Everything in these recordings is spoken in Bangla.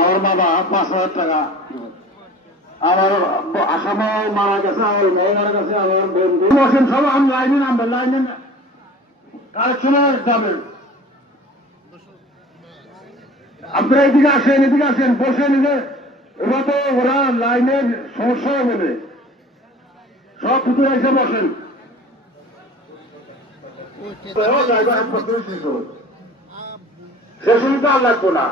আমার বাবা 5,000 টাকা, আমার আসামে মারা গেছে, আমার মেয়ে মারা গেছে, আমার বন্ধু বসেন সব আমি লাইনে নামবেন, লাইনে কালেকশনে যাবেন। আপনারা এদিকে আসেন, এদিকে আসেন, বসে নিলে এবার তো ওরা লাইনের সমস্যা হবে, সব ভিতরে এসে বসেন। সে শুনতে আর লাগবো না,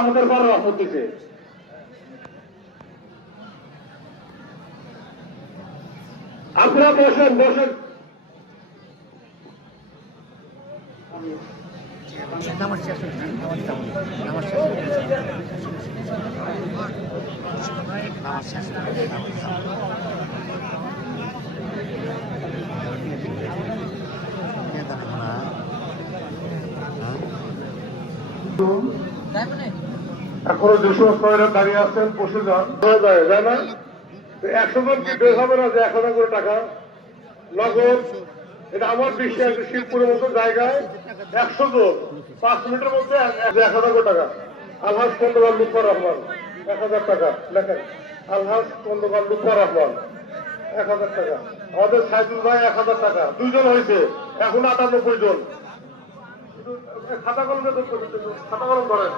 আমাদের বড় রহমত দিছে। আপনারা বসেন, বসেন। এখনো যে সমস্ত দাঁড়িয়ে আছেন বসে যান, যায় না 100 জন কি বের হবে না যে 1,000 করে টাকা নগদ। এটা আমার বিশ্বাস শিবপুরের মতো জায়গায় 100 জন 5 মিনিটের মধ্যে 1,000 করে টাকা। আলহাজ খন্দকার লুৎফর রহমান 1,000 টাকা লেখেন, আলহাজ খন্দকার লুৎফর রহমান 1,000 টাকা। আমাদের সাইদুল ভাই 1,000 টাকা, 2 জন হয়েছে, এখন 98 জন। খাতা কলমে খাতা কলম করেন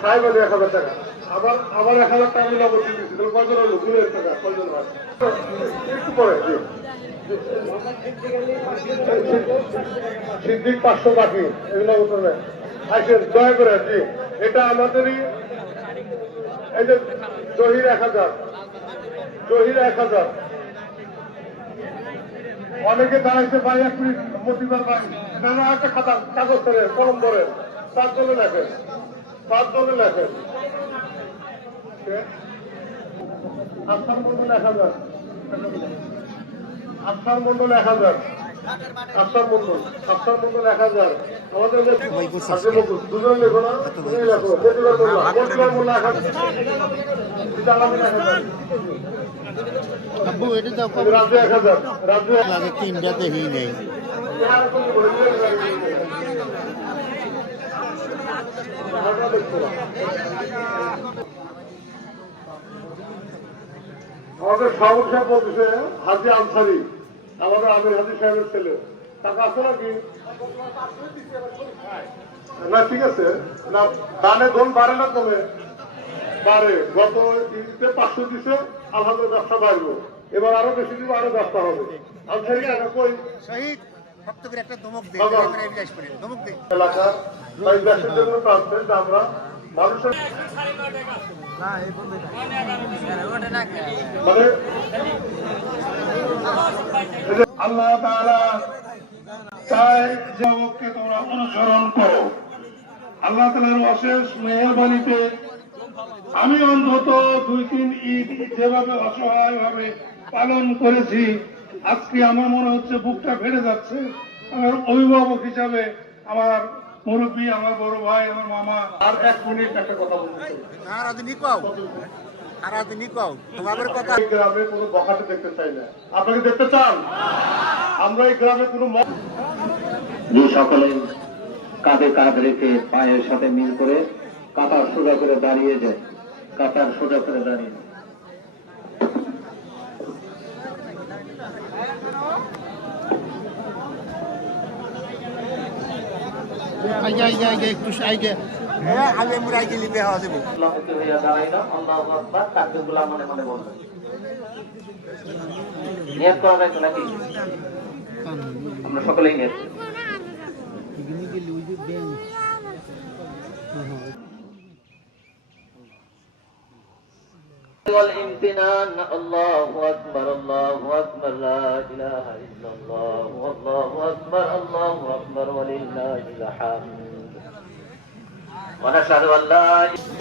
সাহেব 1,000 টাকা, আবার 1,000 টাকা আমি নগদ দিয়েছি। তাহলে কয়জন হলো? 2,000 টাকা। কয়জন হয় একটু পরে সিদ্দিক 500 বাকি, এগুলো উঠবে আসেন দয়া করে। জি, এটা আমাদেরই। এই যে জহির 1,000, জহির 1,000। অনেকে দাঁড়াইছে ভাই, এক মিনিট মতিবার ভাই, নানা একটা খাতা কাগজ করে কলম ধরেন, 4 জনে লেখেন, 5 জনে লেখেন। আফসার মন্ডল 1,000, আফসার মন্ডল 1,000, আফসার মন্ডল 1,000। আমাদের 2জন লেখো না, লেখো মতিবার মোল্লা 1,000, রাজু 1,000, রাজু 3টাতে হি নেই। আমাদের সাহেব সাহেব বলতেছে হাজি আনসারি, আমাদের আমির হাজি সাহেবের ছেলে, টাকা আছে নাকি? না ঠিক আছে না, দানে ধন বাড়ে না কমে? বাড়ে। গত ঈদে 500 দিছে, আলহামদুলিল্লাহ ব্যবসা বাড়বো, এবার আরো বেশি দিব, আরো ব্যবসা হবে। আনসারি টাকা কই? এলাকা বা দেশের জন্য প্রান্তে আমরা মানুষের মানে আল্লাহ তাআলা চাই যে ওকে তোমরা অনুসরণ করো। আল্লাহ তাআলার অশেষ মেহেরবানিতে আমি অন্তত 2-3 ঈদ যেভাবে অসহায় ভাবে পালন করেছি, আজকে আমার মনে হচ্ছে বুকটা ফেটে যাচ্ছে। আমার অভিভাবক হিসাবে, আমার মুরব্বী, আমার বড় ভাই, আমার মামা। আর 1 মিনিট একটা কথা বলতে চাই। এই গ্রামে কোনো বখাটে দেখতে চাই না। আপনাকে দেখতে চান? আমরা এই গ্রামে কোনো যে সকলে কাঁধে কাঁধ রেখে পায়ের সাথে মিল করে কাতার সোজা করে দাঁড়িয়ে যায়, কাতার সোজা করে দাঁড়িয়ে একটু আগে আগে মুরাই গেলি দেওয়া দেবো। আল্লাহু আকবার, তাকবীরগুলো মনে মনে বলবেন। নিয়ত করা যায় নাকি? আমরা সকলেই নিয়ত করি। والامتنان الله أكبر الله أكبر لا إله إلا الله والله أكبر الله أكبر ولله الحمد ونشهد أن لا إله